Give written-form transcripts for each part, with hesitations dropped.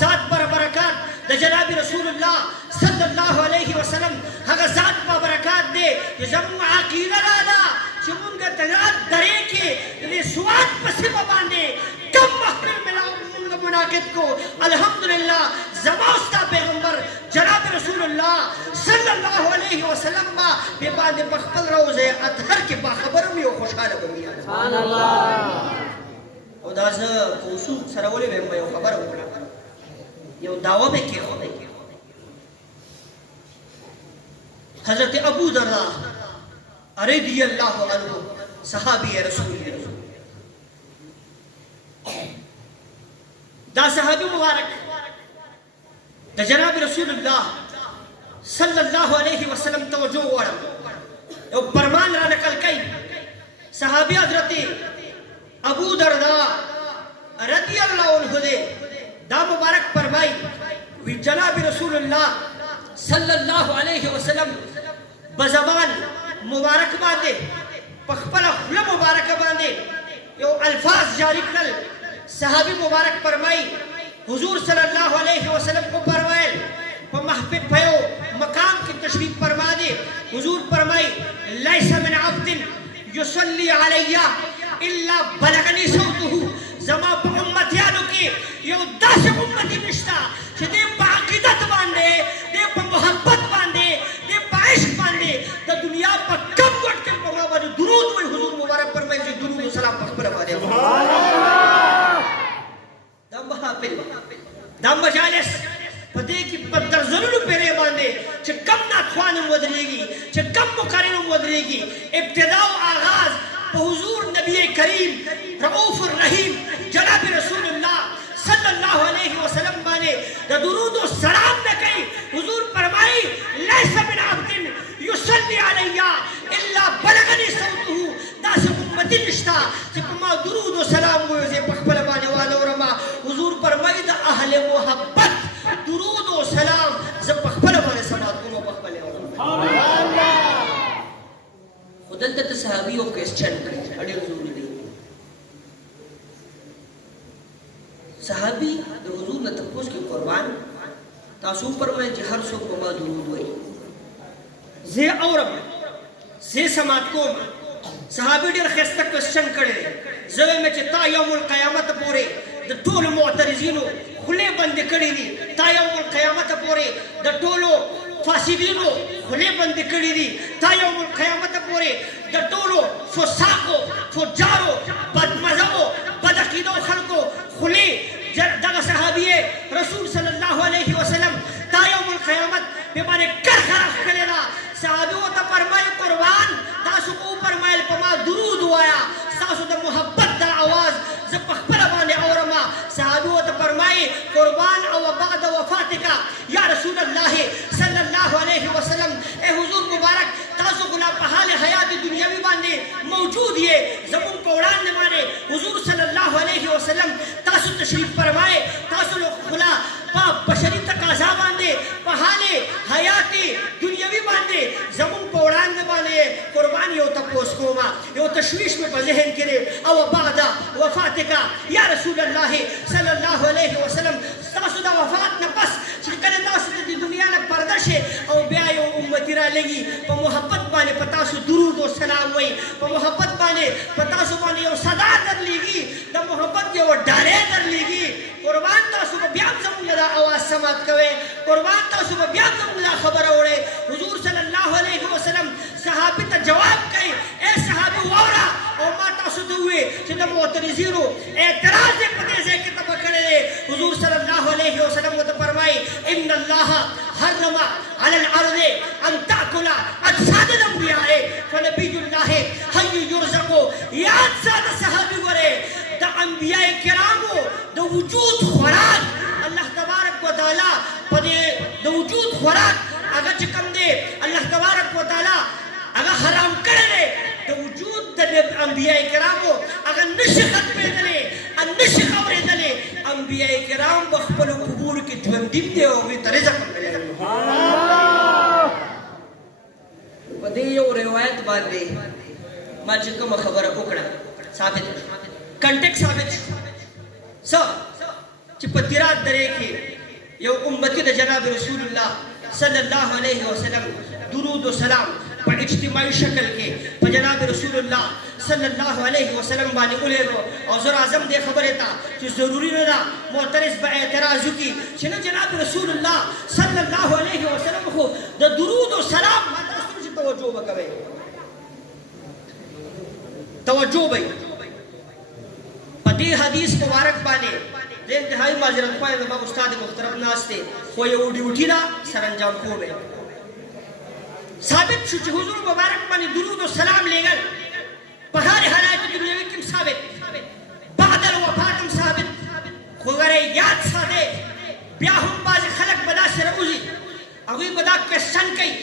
ذات پر برکات د جناب رسول الله صلی الله علیه وسلم هغه ذات پر برکات دی چې زموږ عقیده راده چې موږ د درې کې د سواد په سبب باندې کم محفل ملاو موږ منعقد کو الحمدلله زما استا پیغمبر جناب رسول الله صلی الله علیه وسلم ما به باندې په خپل روزه اطهر کې با خبرم یو خوشاله بمیا سبحان الله او دا زه کوسو سره ولې به یو خبر وکړم یو داوا به کې حضرت ابو ذر رضی اللہ عنہ صحابی رسول دا صحابی مبارک دا جناب رسول اللہ صلی اللہ علیہ وسلم توجہ وڑم او فرمان را نقل کئی صحابی حضرت ابو درداء رضی اللہ عنہ دے دا مبارک فرمائی وی جناب رسول اللہ صلی اللہ علیہ وسلم بزبان مبارک باندے پخپل خل مبارک باندے یو الفاظ جاری کرل صحابی مبارک فرمائی حضور صلی اللہ علیہ وسلم کو فرمائل پا محفظ پیو مقام کی تشریف فرما دے حضور فرمائی لیس من عبد یصلی علیہ الا بلغنی صوتہ زما پا امتیانو کی یو داس امتی نشتا چھ دے پا عقیدت باندے دے پا محبت باندے دے پا عشق باندے دا دنیا پا کم وقت کے پا باندے درود ہوئی حضور مبارک فرمائی سے درود و سلام پخبر باندے دا محافل دا مجالس پا دے کی پتر ضرور پیرے باندے چھ کم ناتخوانم ودرے گی چھ کم مقارنم ودرے گی ابتداء و آغاز پا حضور نبی کریم رؤوف الرحیم جناب رسول اللہ صلی اللہ علیہ وسلم بانے دا درود و سلام نکئی حضور فرمائی لیس من عبد یصلی علیہ الا بلغنی صوتہ دا سے امتی نشتا سے پما درود و سلام ہوئے سے پخبل بانے والا ورما حضور فرمائی دا اہل محبت درود و سلام سے پخبل بانے سمات کنو پخبل ورما خودل تا صحابیوں کے اس چند کریں اڑی حضور نے صحابی دے حضور نے تپوس کی قربان تاسو فرمائے جی ہر سو کو ما درود ہوئی زی اورم زی سمات کو صحابی دیر خیستہ کوشچن کرے زوے میں چتا یوم القیامت پورے دا ٹول معترضینو کھلے بند کری دی تا یوم القیامت پورے دا ٹولو فاسدینو کھلے بند کری دی تا یوم القیامت پورے دا ٹولو فساقو فجارو بدمذہبو بدعقیدو خلقو کھلے دغا صحابی رسول صلی اللہ علیہ وسلم تا یوم القیامت بیمانے کر خراب کرے دا صحابیوں تا فرمائے قربان تاسو کو فرمائے پما درود ہوایا تاسو دا محبت دا آواز زبخ پربانے اورما صحابیوں تا فرمائے قربان او بعد وفاتکا یا رسول اللہ صلی اللہ علیہ وسلم اے حضور مبارک تاسو گلا پہال حیات دنیاوی باندے موجود یہ زمون پوڑان نمانے حضور صلی اللہ علیہ وسلم تاسو تشریف فرمائے تاسو لوگ خلا پا بشری تقاضا باندے پہال حیات دنیاوی باندے زمون پوڑان نمانے قربان یو تپوس کوما یو تشویش میں بذہن کرے او بعد وفاتکا یا رسول اللہ صلی اللہ علیہ وسلم تاسو دا وفات نپس چکل تاسو دی دنیا نا پردش او بیا یو امتی را لگی پا محبت بانے پتاسو درود و سلام وی پا محبت بانے پتاسو بانے یو صدا در لگی دا محبت یو ڈارے در لگی قربان تاسو با بیام زمون لدا آواز سمات کوئے قربان تاسو با بیام زمون لدا خبر اوڑے حضور صلی اللہ علیہ وسلم صحابی تا جواب کئی اے صحابی وورا او ما تاسو دوئے چلا معترضیرو اعتراض دے پتے سے کتب کرے حضور صلی اللہ علیہ وسلم کو فرمائی ان اللہ حرم علی الارض ان تاکل اجساد الانبیاء فنبی اللہ حی یرزقو یاد سادہ صحابی ورے دا انبیاء کرامو دا وجود خوراک اللہ تبارک و تعالی پدے دا وجود خوراک اگر چکم دے اللہ تبارک و تعالی اگر حرام کرے دا وجود دا انبیاء کرامو اگر نشخت پیدلے نشی خبریں دلے انبیاء کرام بخبل و قبور کی جوندیم دے ہوگی ترزق ملے ودے یو روایت باندے ما چکم خبر اکڑا ثابت کنٹیک ثابت سا چې په تیرات درې کې یو امتی د جناب رسول الله صلی الله علیه وسلم درود و سلام په اجتماعي شکل کې په جناب رسول الله صلی الله علیه وسلم باندې ولېږو او زه راځم دې خبرې ته چې ضروري نه ده معترض به اعتراض وکړي چې نه جناب رسول الله صلی الله علیه وسلم خو د درود و سلام باندې تاسو چې توجه وکوئ توجه به په دې حدیث مبارک باندې د انتهایی معذرت پای زما استاد محترم ناست دی خو یو ډیوټي ده سرانجام کوم ثابت شو چې حضور مبارک باندې درود و سلام لېږل په هر حالات دنیوي کې ثابت بعد الوفات هم ثابت خو ګورئ یاد ساتئ بیا هم بعضې خلک به داسې راوځي هغوی به دا کوېسچن کوي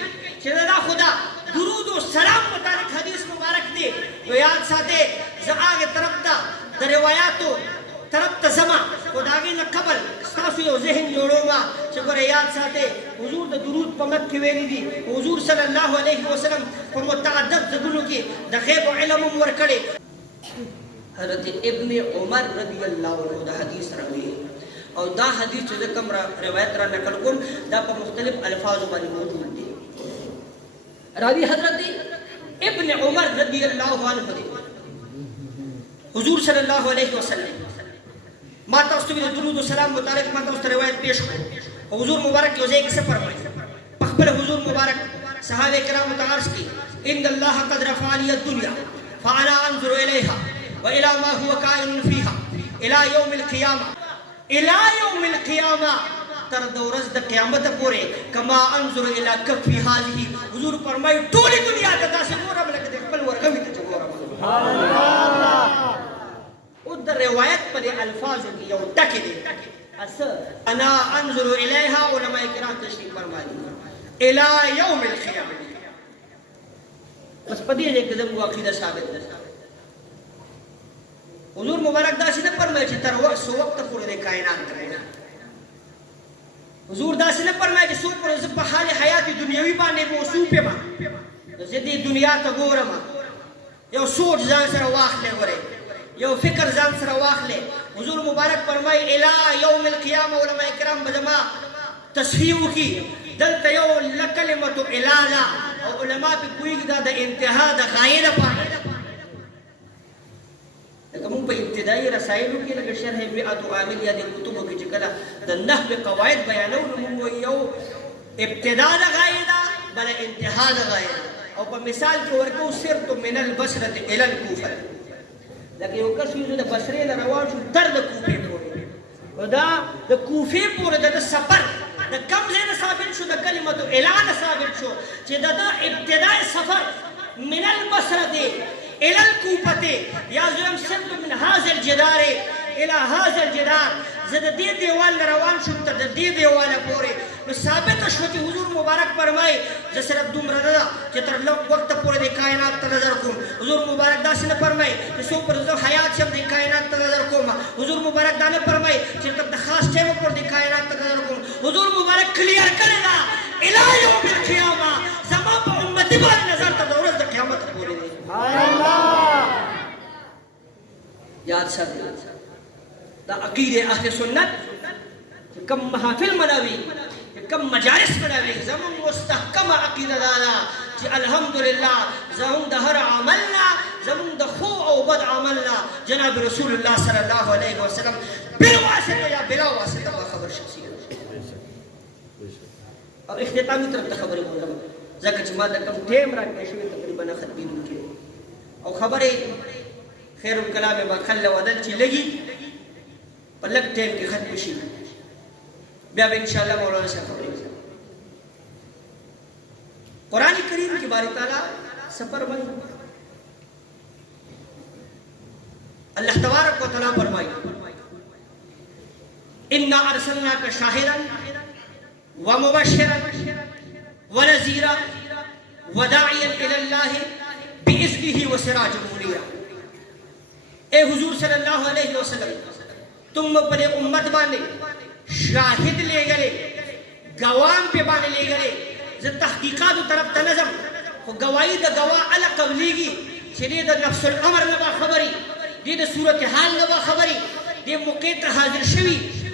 چې دا خو دا درود و سلام متعلق حدیث مبارک دی نو یاد ساتئ زه هغې طرف ته د روایاتو طرف ته ځمه خو د هغې نه قبل ستاسو یو ذهن جوړوم چې ګوره یاد ساتئ حضور د درود په مد کې ویلي دي حضور صلی الله علیه وسلم په متعدد ځایونو کې د غیب علم هم ورکړی حضرت ابن عمر رضی الله عنه دا حدیث راوي او دا حدیث چې زه کوم روایت را نقل کوم دا په مختلف الفاظو باندې موجود دي راوي حضرت ابن عمر رضی الله عنه دی حضور صلی الله علیه وسلم ما تاسو ته درود و سلام متعلق ما تاسو ته روایت پیش کړو حضور مبارک یو ځای کې څه فرمایي په خپل حضور مبارک صحابه کرام ته عرض کړي ان الله قد رفع لي الدنيا فانا انظر اليها والى ما هو كائن فيها الى يوم القيامه تر د ورځ د قیامت پورې کما انظر الى كف هذه حضور فرمایي ټولې دنیا ته داسې ګورم لکه د خپل ورغوي ته ګورم سبحان الله او د روایت په الفاظو کې یو ټکی دی انا انظر الیها علماء کرام تشریح فرمایي الى يوم القيامه بس په دې کې زموږ عقیده ثابت ده حضور مبارک داسې نه فرمایي چې تر وخت پورې د کائنات ته حضور داسې نه فرمایي چې څو پورې زه په حال حیات دنیوي باندې موصوف یم زه دې دنیا ته ګورم یو سوچ ځان سره واخلې ګورئ یو فکر ځان سره واخلې حضور مبارک فرمایي الی یوم القیامه علماء کرام به زما تصحیح وکړي دلته یو کلمه الی ده او علما پې پوهېږي دا د انتها د غایې لپاره لکه موږ په ابتدایي رسایلو کې لکه شرح مئة عامل یا د کتبو کې چې کله د نحو قواعد بیانو نو موږ وایو یو ابتدا د غایې ده بله انتها د غایې ده او په مثال کې ورکو سرت من البصرة الى الكوفه لکه یو کس وي د بصرې نه روان شو تر د کوفې پورې نو دا د کوفې پورې د سفر د کم ځای نه ثابت شو د کلمة الی نه ثابت شو چې د ابتدای سفر من البصرة الى الكوفه یا ظلم سرت من هذا الجدار الى هذا الجدار زه د دې دیوال روان شوم تر د دې دیواله پورې نو ثابت شو چې حضور مبارک فرمایي زه صرف دومره نه ده چې تر لږ وخته پورې د کائنات ته نظر کوم حضور مبارک داسې نه فرمایي چې څو پر زه حیات شم د کائنات ته نظر کوم حضور مبارک دا نه فرمایي چې تر د خاص ټایمه پورې د کائنات ته نظر کوم حضور مبارک کلیر کړی ده الی یوم القیامه زما په امتي باندې نظر تر د ورځ د قیامت پورې دی یاد ساتئ دا عقیده اهل سنت کم محافل مناوي کم مجالس مناوي زمون مستحکم عقیده دا چې الحمدلله زمون د هر عملنا زمون د خو او بد عملنا جناب رسول الله صلی الله علیه وسلم بلا واسطه یا بلا واسطه خبر شخصیت او اختتامی طرف ته خبرې کوم ځکه چې ما د کم ټیم راکړی شوی تقریبا ختمېدو کې او خبرې خیر الکلام ما خل ودل چې لګي په لږ ټیم کې ختم شي بیا به انشاءالله مولانا صاحب خبرې قرآن کریم کې باری تعالی سفر باندې الله تبارک و تعالی فرمایي انا ارسلناک شاهدا ومبشرا ونذيرا وداعيا الى الله باذنه وسراجا منيرا اے حضور صلی اللہ علیہ وسلم تم پر امت باندې شاهد لے گئے گوام پہ باندې لے گئے ز تحقیقات طرف ته نظم خو گواہی د گواه ال قبلیږي چې د نفس الامر نه خبري د صورت حال نه خبري د موقع ته حاضر شوی